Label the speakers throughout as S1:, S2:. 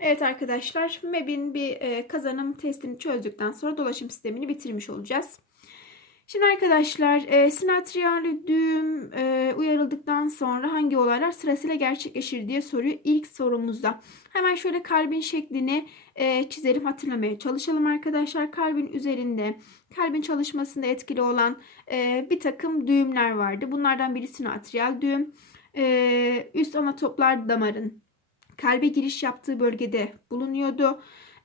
S1: Evet arkadaşlar, MEB'in bir e, kazanım testini çözdükten sonra dolaşım sistemini bitirmiş olacağız. Şimdi arkadaşlar, e, düğüm e, uyarıldıktan sonra hangi olaylar sırasıyla gerçekleşir diye soruyor ilk sorumuzda. Hemen şöyle kalbin şeklini e, çizelim, hatırlamaya çalışalım arkadaşlar. Kalbin üzerinde, kalbin çalışmasında etkili olan e, bir takım düğümler vardı. Bunlardan biri sinatriyal düğüm. E, üst ana toplar damarın kalbe giriş yaptığı bölgede bulunuyordu.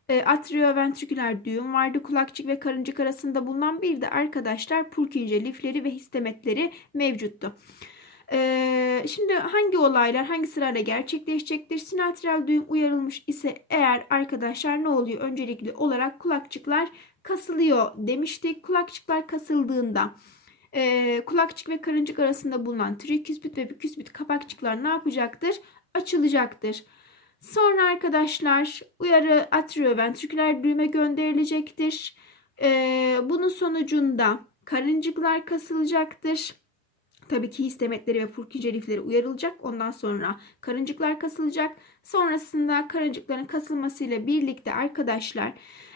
S1: E, atrioventriküler düğüm vardı. Kulakçık ve karıncık arasında bulunan bir de arkadaşlar Purkinje lifleri ve histemetleri mevcuttu. E, şimdi hangi olaylar hangi sırayla gerçekleşecektir? Sinatral düğüm uyarılmış ise eğer arkadaşlar ne oluyor? Öncelikli olarak kulakçıklar kasılıyor demiştik. Kulakçıklar kasıldığında e, kulakçık ve karıncık arasında bulunan triküspit ve biküspit kapakçıklar ne yapacaktır? Açılacaktır. Sonra arkadaşlar uyarı atrioventriküler düğüme gönderilecektir. Ee, bunun sonucunda karıncıklar kasılacaktır. Tabii ki histemetleri ve Purkinje lifleri uyarılacak. Ondan sonra karıncıklar kasılacak. Sonrasında karıncıkların kasılmasıyla birlikte arkadaşlar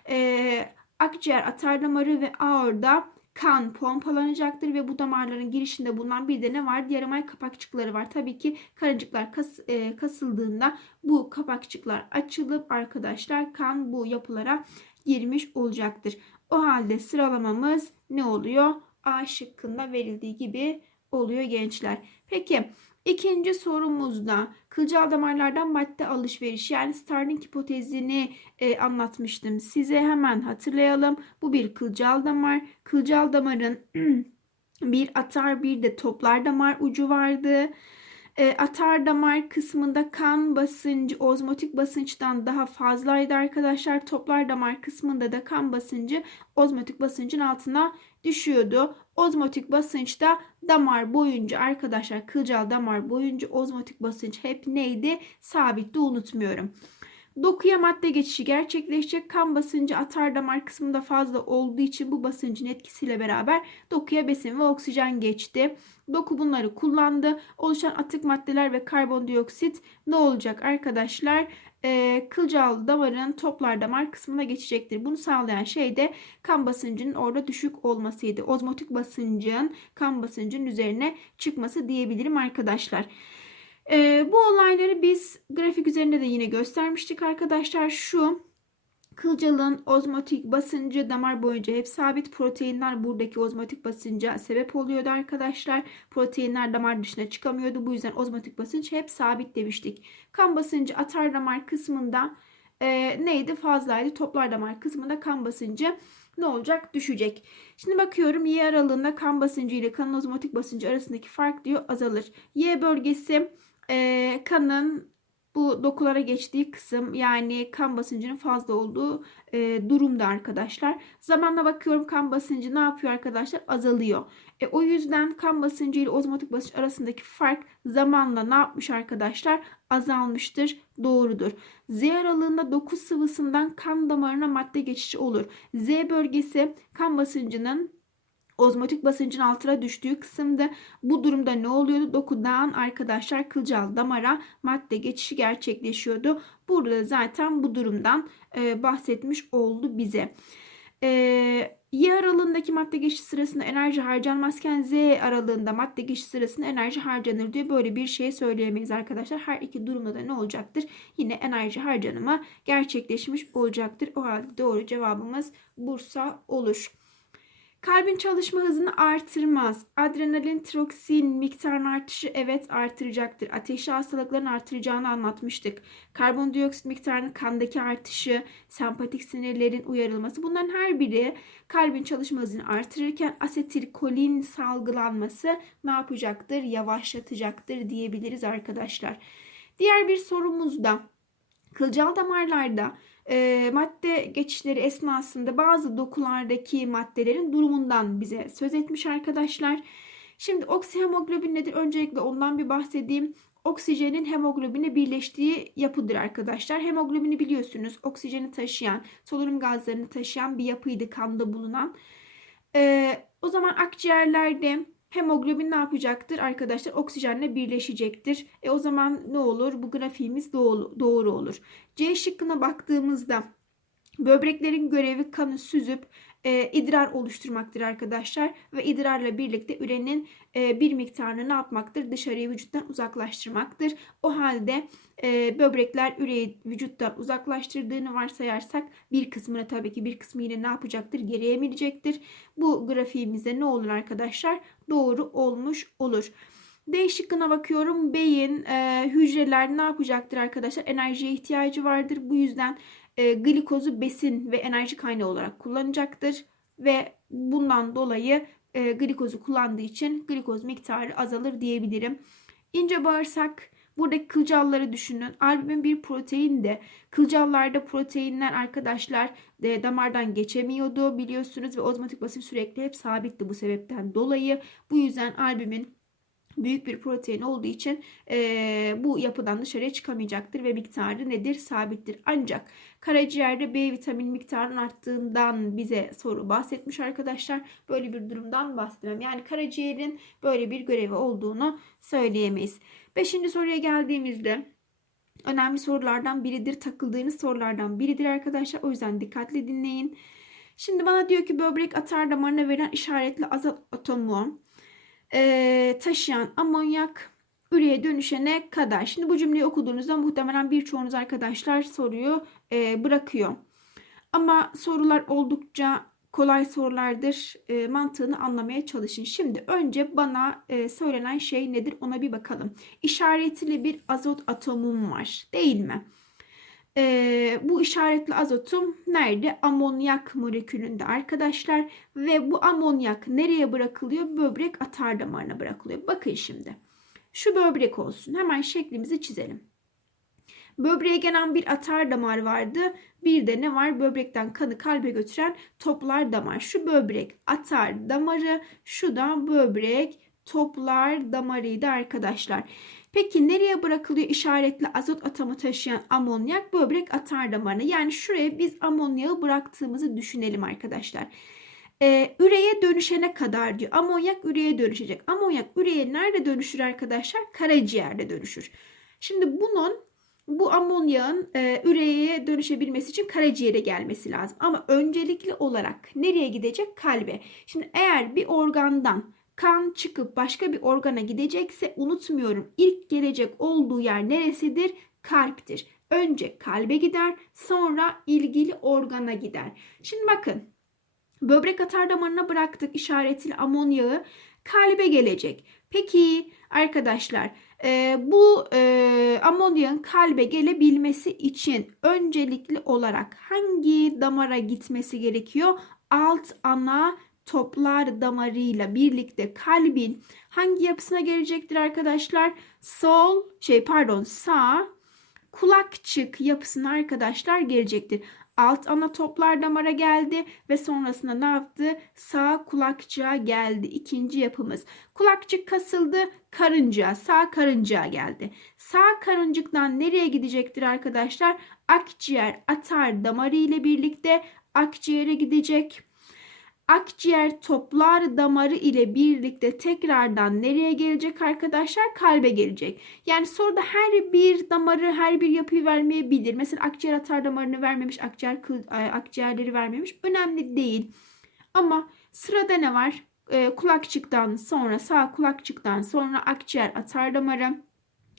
S1: e, akciğer atar damarı ve aorda kan pompalanacaktır ve bu damarların girişinde bulunan bir de ne var? Yaramay kapakçıkları var. Tabii ki karıncıklar kas, e, kasıldığında bu kapakçıklar açılıp arkadaşlar kan bu yapılara girmiş olacaktır. O halde sıralamamız ne oluyor? A şıkkında verildiği gibi oluyor gençler. Peki ikinci sorumuzda kılcal damarlardan madde alışveriş yani Starling hipotezini e, anlatmıştım. Size hemen hatırlayalım. Bu bir kılcal damar. Kılcal damarın bir atar bir de toplar damar ucu vardı. E, atar damar kısmında kan basıncı ozmotik basınçtan daha fazlaydı arkadaşlar. Toplar damar kısmında da kan basıncı ozmotik basıncın altına düşüyordu. Ozmotik basınçta damar boyunca arkadaşlar kılcal damar boyunca ozmotik basınç hep neydi? Sabitti unutmuyorum. Dokuya madde geçişi gerçekleşecek. Kan basıncı atar damar kısmında fazla olduğu için bu basıncın etkisiyle beraber dokuya besin ve oksijen geçti. Doku bunları kullandı. Oluşan atık maddeler ve karbondioksit ne olacak arkadaşlar? Ee, kılcal damarın toplar damar kısmına geçecektir. Bunu sağlayan şey de kan basıncının orada düşük olmasıydı. Ozmotik basıncın kan basıncının üzerine çıkması diyebilirim arkadaşlar. Ee, bu olayları biz grafik üzerinde de yine göstermiştik arkadaşlar. Şu kılcalın ozmotik basıncı damar boyunca hep sabit. Proteinler buradaki ozmotik basınca sebep oluyordu arkadaşlar. Proteinler damar dışına çıkamıyordu. Bu yüzden ozmotik basınç hep sabit demiştik. Kan basıncı atar damar kısmında e, neydi? Fazlaydı. Toplar damar kısmında kan basıncı ne olacak? Düşecek. Şimdi bakıyorum Y aralığında kan basıncı ile kanın ozmotik basıncı arasındaki fark diyor azalır. Y bölgesi e, kanın bu dokulara geçtiği kısım yani kan basıncının fazla olduğu e, durumda arkadaşlar. Zamanla bakıyorum kan basıncı ne yapıyor arkadaşlar? Azalıyor. E, o yüzden kan basıncı ile ozmotik basınç arasındaki fark zamanla ne yapmış arkadaşlar? Azalmıştır. Doğrudur. Z aralığında doku sıvısından kan damarına madde geçişi olur. Z bölgesi kan basıncının ozmotik basıncın altına düştüğü kısımda bu durumda ne oluyordu? Dokudan arkadaşlar kılcal damara madde geçişi gerçekleşiyordu. Burada zaten bu durumdan e, bahsetmiş oldu bize. E, Y aralığındaki madde geçişi sırasında enerji harcanmazken Z aralığında madde geçişi sırasında enerji harcanır diyor. Böyle bir şey söyleyemeyiz arkadaşlar. Her iki durumda da ne olacaktır? Yine enerji harcanımı gerçekleşmiş olacaktır. O halde doğru cevabımız Bursa olur. Kalbin çalışma hızını artırmaz. Adrenalin, tiroksin miktarının artışı evet artıracaktır. Ateşli hastalıkların artıracağını anlatmıştık. Karbondioksit miktarının kandaki artışı, sempatik sinirlerin uyarılması bunların her biri kalbin çalışma hızını artırırken asetilkolin salgılanması ne yapacaktır? Yavaşlatacaktır diyebiliriz arkadaşlar. Diğer bir sorumuz da kılcal damarlarda e, madde geçişleri esnasında bazı dokulardaki maddelerin durumundan bize söz etmiş arkadaşlar. Şimdi oksihemoglobin nedir? Öncelikle ondan bir bahsedeyim. Oksijenin hemoglobine birleştiği yapıdır arkadaşlar. Hemoglobini biliyorsunuz oksijeni taşıyan, solunum gazlarını taşıyan bir yapıydı kanda bulunan. Ee, o zaman akciğerlerde Hemoglobin ne yapacaktır arkadaşlar? Oksijenle birleşecektir. E o zaman ne olur? Bu grafiğimiz doğru, doğru olur. C şıkkına baktığımızda böbreklerin görevi kanı süzüp e, idrar oluşturmaktır arkadaşlar. Ve idrarla birlikte ürenin e, bir miktarını ne yapmaktır? Dışarıya vücuttan uzaklaştırmaktır. O halde e, böbrekler üreyi vücuttan uzaklaştırdığını varsayarsak bir kısmını tabii ki bir kısmı yine ne yapacaktır? Geriye emilecektir. Bu grafiğimizde ne olur arkadaşlar? Doğru olmuş olur. D şıkkına bakıyorum. Beyin, e, hücreler ne yapacaktır arkadaşlar? Enerjiye ihtiyacı vardır. Bu yüzden e, glikozu besin ve enerji kaynağı olarak kullanacaktır. Ve bundan dolayı e, glikozu kullandığı için glikoz miktarı azalır diyebilirim. İnce bağırsak Buradaki kılcalları düşünün. Albumin bir protein de kılcallarda proteinler arkadaşlar de, damardan geçemiyordu biliyorsunuz ve ozmotik basınç sürekli hep sabitti bu sebepten dolayı. Bu yüzden albumin büyük bir protein olduğu için e, bu yapıdan dışarıya çıkamayacaktır ve miktarı nedir? Sabittir. Ancak karaciğerde B vitamin miktarının arttığından bize soru bahsetmiş arkadaşlar. Böyle bir durumdan bahsedemem. Yani karaciğerin böyle bir görevi olduğunu söyleyemeyiz. Beşinci soruya geldiğimizde önemli sorulardan biridir. Takıldığınız sorulardan biridir arkadaşlar. O yüzden dikkatli dinleyin. Şimdi bana diyor ki böbrek atar damarına verilen işaretli azot atomu e, taşıyan amonyak üreye dönüşene kadar. Şimdi bu cümleyi okuduğunuzda muhtemelen birçoğunuz arkadaşlar soruyu e, bırakıyor. Ama sorular oldukça kolay sorulardır. E, mantığını anlamaya çalışın. Şimdi önce bana e, söylenen şey nedir ona bir bakalım. İşaretli bir azot atomum var değil mi? E, bu işaretli azotum nerede? Amonyak molekülünde arkadaşlar. Ve bu amonyak nereye bırakılıyor? Böbrek atar damarına bırakılıyor. Bakın şimdi. Şu böbrek olsun. Hemen şeklimizi çizelim. Böbreğe gelen bir atar damar vardı. Bir de ne var? Böbrekten kanı kalbe götüren toplar damar. Şu böbrek atar damarı, şu da böbrek toplar damarıydı arkadaşlar. Peki nereye bırakılıyor işaretli azot atomu taşıyan amonyak? Böbrek atar damarına. Yani şuraya biz amonyağı bıraktığımızı düşünelim arkadaşlar. Ee, üreye dönüşene kadar diyor. Amonyak üreye dönüşecek. Amonyak üreye nerede dönüşür arkadaşlar? Karaciğerde dönüşür. Şimdi bunun bu amonyağın e, üreye dönüşebilmesi için karaciğere gelmesi lazım. Ama öncelikli olarak nereye gidecek? Kalbe. Şimdi eğer bir organdan kan çıkıp başka bir organa gidecekse unutmuyorum ilk gelecek olduğu yer neresidir? Kalptir. Önce kalbe gider sonra ilgili organa gider. Şimdi bakın böbrek atar damarına bıraktık işaretli amonyağı kalbe gelecek. Peki arkadaşlar e, bu e, amonyağın kalbe gelebilmesi için öncelikli olarak hangi damara gitmesi gerekiyor? Alt ana toplar damarıyla birlikte kalbin hangi yapısına gelecektir arkadaşlar? Sol şey pardon sağ kulakçık yapısına arkadaşlar gelecektir. Alt ana toplar damara geldi ve sonrasında ne yaptı? Sağ kulakçığa geldi. İkinci yapımız. Kulakçık kasıldı, karıncağa, sağ karıncağa geldi. Sağ karıncıktan nereye gidecektir arkadaşlar? Akciğer atar damarı ile birlikte akciğere gidecek akciğer toplar damarı ile birlikte tekrardan nereye gelecek arkadaşlar? Kalbe gelecek. Yani soruda her bir damarı, her bir yapıyı vermeyebilir. Mesela akciğer atar damarını vermemiş, akciğer akciğerleri vermemiş. Önemli değil. Ama sırada ne var? Ee, kulakçıktan sonra sağ kulakçıktan sonra akciğer atar damarı,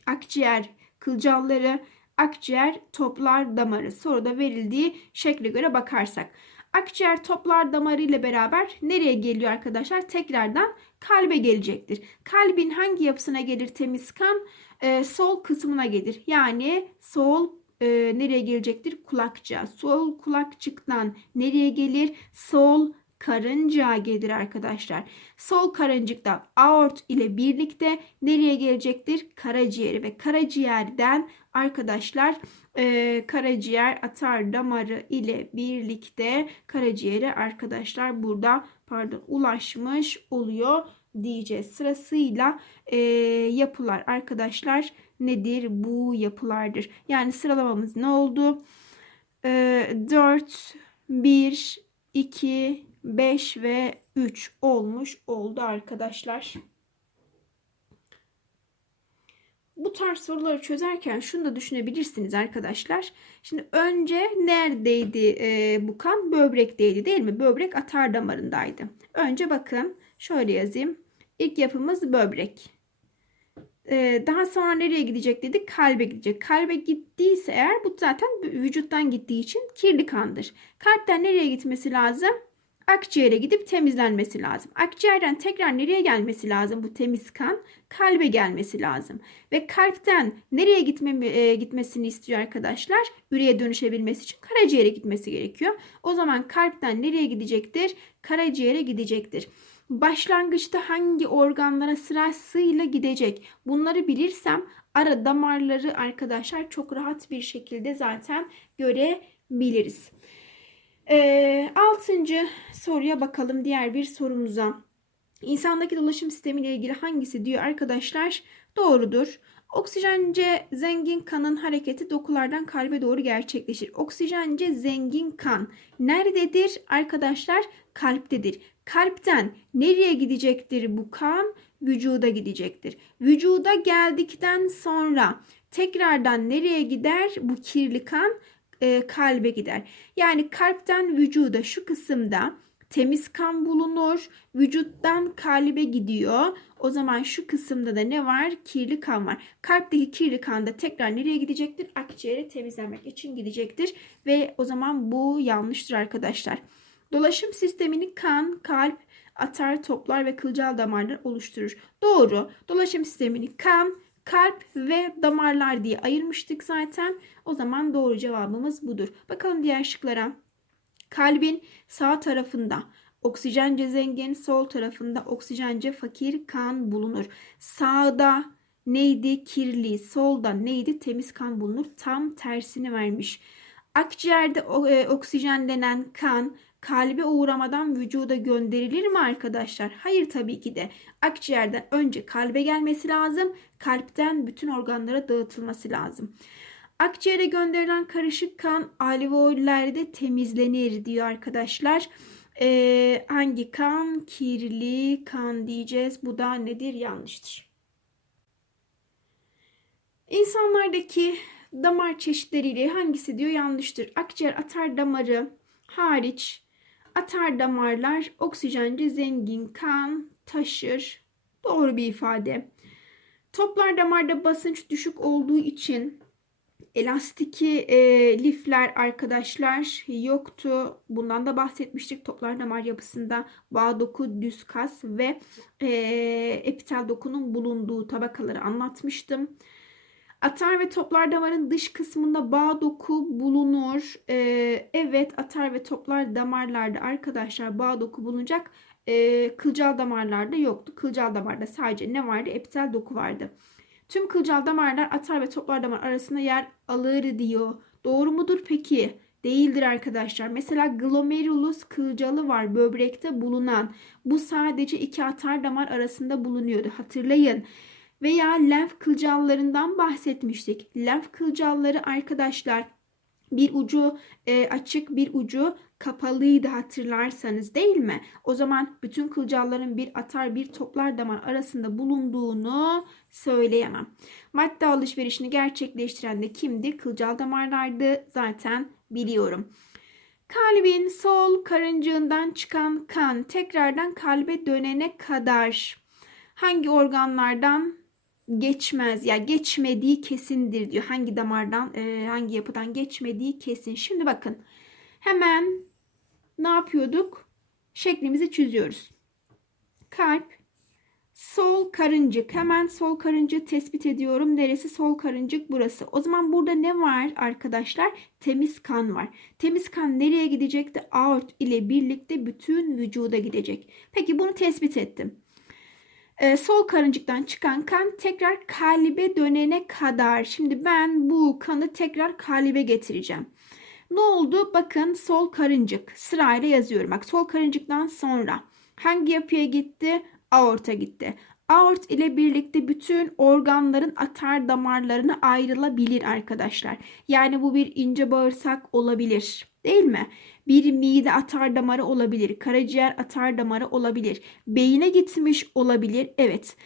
S1: akciğer kılcalları, akciğer toplar damarı. Soruda verildiği şekle göre bakarsak. Akciğer toplar damarı ile beraber nereye geliyor arkadaşlar? Tekrardan kalbe gelecektir. Kalbin hangi yapısına gelir temiz kan? Ee, sol kısmına gelir. Yani sol e, nereye gelecektir? Kulakçığa. Sol kulakçıktan nereye gelir? Sol karıncağa gelir arkadaşlar. Sol karıncıktan aort ile birlikte nereye gelecektir? Karaciğeri ve karaciğerden arkadaşlar e, karaciğer atar damarı ile birlikte karaciğere arkadaşlar burada pardon ulaşmış oluyor diyeceğiz. Sırasıyla e, yapılar arkadaşlar nedir? Bu yapılardır. Yani sıralamamız ne oldu? E, 4, 1, 2, 5 ve 3 olmuş oldu arkadaşlar. Bu tarz soruları çözerken şunu da düşünebilirsiniz arkadaşlar. Şimdi önce neredeydi e, bu kan? Böbrekteydi değil mi? Böbrek atar damarındaydı. Önce bakın şöyle yazayım. İlk yapımız böbrek. E, daha sonra nereye gidecek dedik? Kalbe gidecek. Kalbe gittiyse eğer bu zaten vücuttan gittiği için kirli kandır. Kalpten nereye gitmesi lazım? Akciğere gidip temizlenmesi lazım. Akciğerden tekrar nereye gelmesi lazım bu temiz kan? Kalbe gelmesi lazım. Ve kalpten nereye gitme, e, gitmesini istiyor arkadaşlar? Üreye dönüşebilmesi için karaciğere gitmesi gerekiyor. O zaman kalpten nereye gidecektir? Karaciğere gidecektir. Başlangıçta hangi organlara sırasıyla gidecek? Bunları bilirsem ara damarları arkadaşlar çok rahat bir şekilde zaten görebiliriz. E, altıncı soruya bakalım diğer bir sorumuza. İnsandaki dolaşım sistemi ile ilgili hangisi diyor arkadaşlar? Doğrudur. Oksijence zengin kanın hareketi dokulardan kalbe doğru gerçekleşir. Oksijence zengin kan nerededir arkadaşlar? Kalptedir. Kalpten nereye gidecektir bu kan? Vücuda gidecektir. Vücuda geldikten sonra tekrardan nereye gider bu kirli kan? E, kalbe gider. Yani kalpten vücuda şu kısımda temiz kan bulunur. Vücuttan kalbe gidiyor. O zaman şu kısımda da ne var? Kirli kan var. Kalpteki kirli kan da tekrar nereye gidecektir? Akciğere temizlenmek için gidecektir. Ve o zaman bu yanlıştır arkadaşlar. Dolaşım sistemini kan, kalp, atar, toplar ve kılcal damarlar oluşturur. Doğru. Dolaşım sistemini kan, kalp ve damarlar diye ayırmıştık zaten. O zaman doğru cevabımız budur. Bakalım diğer şıklara. Kalbin sağ tarafında oksijence zengin, sol tarafında oksijence fakir kan bulunur. Sağda neydi? Kirli, solda neydi? Temiz kan bulunur. Tam tersini vermiş. Akciğerde e, oksijenlenen kan kalbe uğramadan vücuda gönderilir mi arkadaşlar? Hayır tabii ki de. Akciğerden önce kalbe gelmesi lazım. Kalpten bütün organlara dağıtılması lazım. Akciğere gönderilen karışık kan alveollerde temizlenir diyor arkadaşlar. Ee, hangi kan? Kirli kan diyeceğiz. Bu da nedir? Yanlıştır. İnsanlardaki damar çeşitleriyle hangisi diyor yanlıştır. Akciğer atar damarı hariç atar damarlar oksijenci zengin kan taşır. Doğru bir ifade. Toplar damarda basınç düşük olduğu için elastiki e, lifler arkadaşlar yoktu. Bundan da bahsetmiştik. Toplar damar yapısında bağ doku, düz kas ve e, epitel dokunun bulunduğu tabakaları anlatmıştım. Atar ve toplar damarın dış kısmında bağ doku bulunur. Ee, evet atar ve toplar damarlarda arkadaşlar bağ doku bulunacak. Ee, kılcal damarlarda yoktu. Kılcal damarda sadece ne vardı? Epitel doku vardı. Tüm kılcal damarlar atar ve toplar damar arasında yer alır diyor. Doğru mudur peki? Değildir arkadaşlar. Mesela glomerulus kılcalı var böbrekte bulunan. Bu sadece iki atar damar arasında bulunuyordu. Hatırlayın veya lenf kılcallarından bahsetmiştik. Lenf kılcalları arkadaşlar bir ucu e, açık bir ucu kapalıydı hatırlarsanız değil mi? O zaman bütün kılcalların bir atar bir toplar damar arasında bulunduğunu söyleyemem. Madde alışverişini gerçekleştiren de kimdi? Kılcal damarlardı zaten biliyorum. Kalbin sol karıncığından çıkan kan tekrardan kalbe dönene kadar hangi organlardan geçmez ya geçmediği kesindir diyor. Hangi damardan e, hangi yapıdan geçmediği kesin. Şimdi bakın hemen ne yapıyorduk? Şeklimizi çiziyoruz. Kalp sol karıncık hemen sol karıncığı tespit ediyorum. Neresi sol karıncık burası. O zaman burada ne var arkadaşlar? Temiz kan var. Temiz kan nereye gidecekti? Aort ile birlikte bütün vücuda gidecek. Peki bunu tespit ettim e, sol karıncıktan çıkan kan tekrar kalbe dönene kadar. Şimdi ben bu kanı tekrar kalbe getireceğim. Ne oldu? Bakın sol karıncık sırayla yazıyorum. Bak sol karıncıktan sonra hangi yapıya gitti? Aorta gitti. Aort ile birlikte bütün organların atar damarlarına ayrılabilir arkadaşlar. Yani bu bir ince bağırsak olabilir. Değil mi? Bir mide atar damarı olabilir. Karaciğer atar damarı olabilir. Beyine gitmiş olabilir. Evet.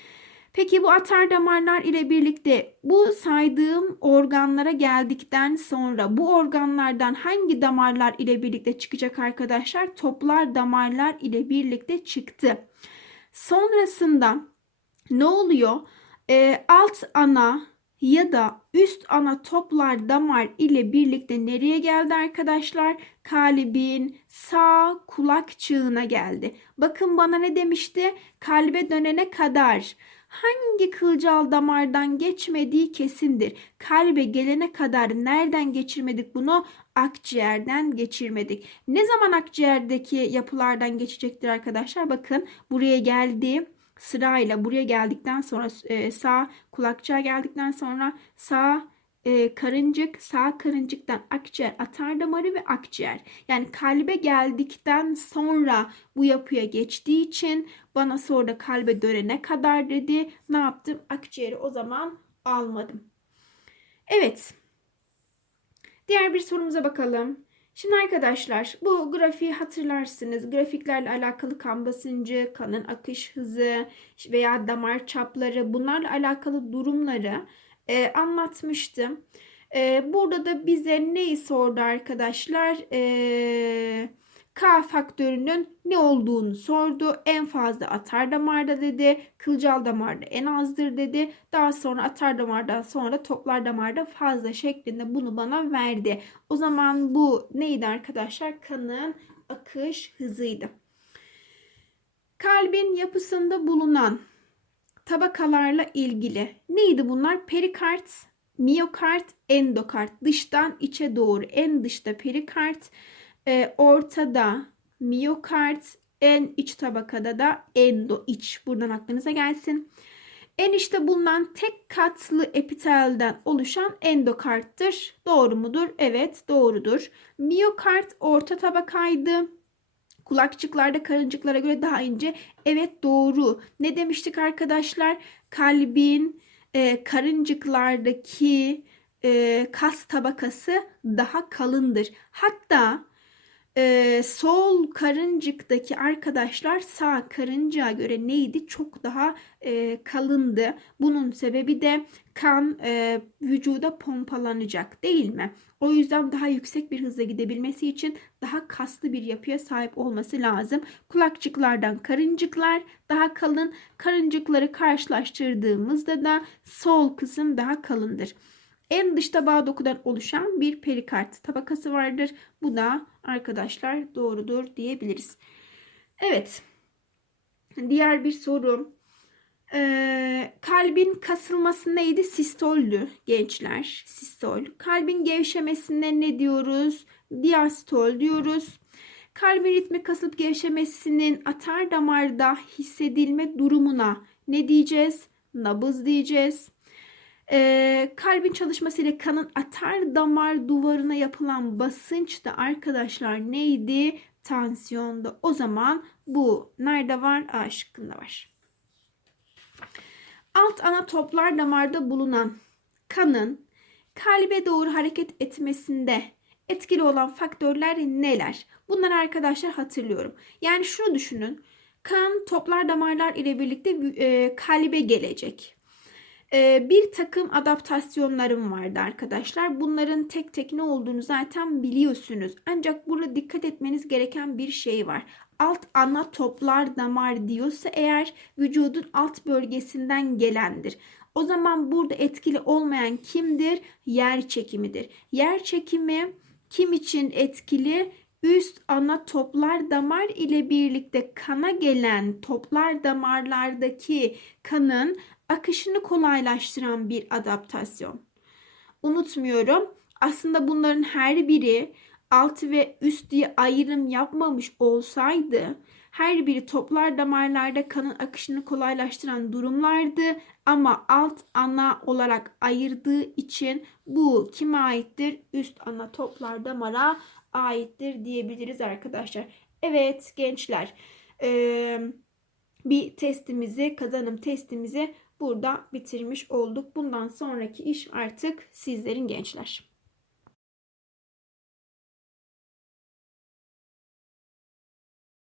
S1: Peki bu atar damarlar ile birlikte bu saydığım organlara geldikten sonra bu organlardan hangi damarlar ile birlikte çıkacak arkadaşlar? Toplar damarlar ile birlikte çıktı. Sonrasında ne oluyor? Ee, alt ana ya da üst ana toplar damar ile birlikte nereye geldi arkadaşlar? Kalbin sağ kulak çığına geldi. Bakın bana ne demişti? Kalbe dönene kadar hangi kılcal damardan geçmediği kesindir. Kalbe gelene kadar nereden geçirmedik bunu? Akciğerden geçirmedik. Ne zaman akciğerdeki yapılardan geçecektir arkadaşlar? Bakın buraya geldi sırayla buraya geldikten sonra e, sağ kulakçığa geldikten sonra sağ e, karıncık, sağ karıncıktan akciğer, atar damarı ve akciğer. Yani kalbe geldikten sonra bu yapıya geçtiği için bana sonra kalbe dönene kadar dedi. Ne yaptım? Akciğeri o zaman almadım. Evet. Diğer bir sorumuza bakalım. Şimdi arkadaşlar bu grafiği hatırlarsınız. Grafiklerle alakalı kan basıncı, kanın akış hızı veya damar çapları bunlarla alakalı durumları e, anlatmıştım. E, burada da bize neyi sordu arkadaşlar? E, K faktörünün ne olduğunu sordu. En fazla atar damarda dedi. Kılcal damarda en azdır dedi. Daha sonra atar damardan sonra toplar damarda fazla şeklinde bunu bana verdi. O zaman bu neydi arkadaşlar? Kanın akış hızıydı. Kalbin yapısında bulunan tabakalarla ilgili neydi bunlar? Perikard, miyokard, endokard. Dıştan içe doğru en dışta perikard, e, ortada miyokard, en iç tabakada da endo iç. Buradan aklınıza gelsin. En içte bulunan tek katlı epitelden oluşan endokarttır. Doğru mudur? Evet doğrudur. Miyokard orta tabakaydı. Kulakçıklarda karıncıklara göre daha ince. Evet doğru. Ne demiştik arkadaşlar? Kalbin e, karıncıklardaki e, kas tabakası daha kalındır. Hatta ee, sol karıncıktaki arkadaşlar sağ karıncaya göre neydi? Çok daha e, kalındı. Bunun sebebi de kan e, vücuda pompalanacak değil mi? O yüzden daha yüksek bir hızla gidebilmesi için daha kaslı bir yapıya sahip olması lazım. Kulakçıklardan karıncıklar daha kalın. Karıncıkları karşılaştırdığımızda da sol kısım daha kalındır. En dışta bağ dokudan oluşan bir perikard tabakası vardır. Bu da arkadaşlar doğrudur diyebiliriz. Evet. Diğer bir soru. Ee, kalbin kasılması neydi? Sistoldü gençler. Sistol. Kalbin gevşemesine ne diyoruz? Diastol diyoruz. Kalbin ritmi kasıp gevşemesinin atar damarda hissedilme durumuna ne diyeceğiz? Nabız diyeceğiz. Ee, kalbin çalışmasıyla kanın atar damar duvarına yapılan basınç da arkadaşlar neydi? Tansiyonda. O zaman bu nerede var? A şıkkında var. Alt ana toplar damarda bulunan kanın kalbe doğru hareket etmesinde etkili olan faktörler neler? Bunları arkadaşlar hatırlıyorum. Yani şunu düşünün. Kan toplar damarlar ile birlikte e, kalbe gelecek. Ee, bir takım adaptasyonlarım vardı arkadaşlar. Bunların tek tek ne olduğunu zaten biliyorsunuz. Ancak burada dikkat etmeniz gereken bir şey var. Alt ana toplar damar diyorsa eğer vücudun alt bölgesinden gelendir. O zaman burada etkili olmayan kimdir? Yer çekimidir. Yer çekimi kim için etkili? Üst ana toplar damar ile birlikte kana gelen toplar damarlardaki kanın akışını kolaylaştıran bir adaptasyon. Unutmuyorum. Aslında bunların her biri alt ve üst diye ayrım yapmamış olsaydı her biri toplar damarlarda kanın akışını kolaylaştıran durumlardı ama alt ana olarak ayırdığı için bu kime aittir? Üst ana toplar damara aittir diyebiliriz arkadaşlar. Evet gençler bir testimizi kazanım testimizi burada bitirmiş olduk. Bundan sonraki iş artık sizlerin gençler.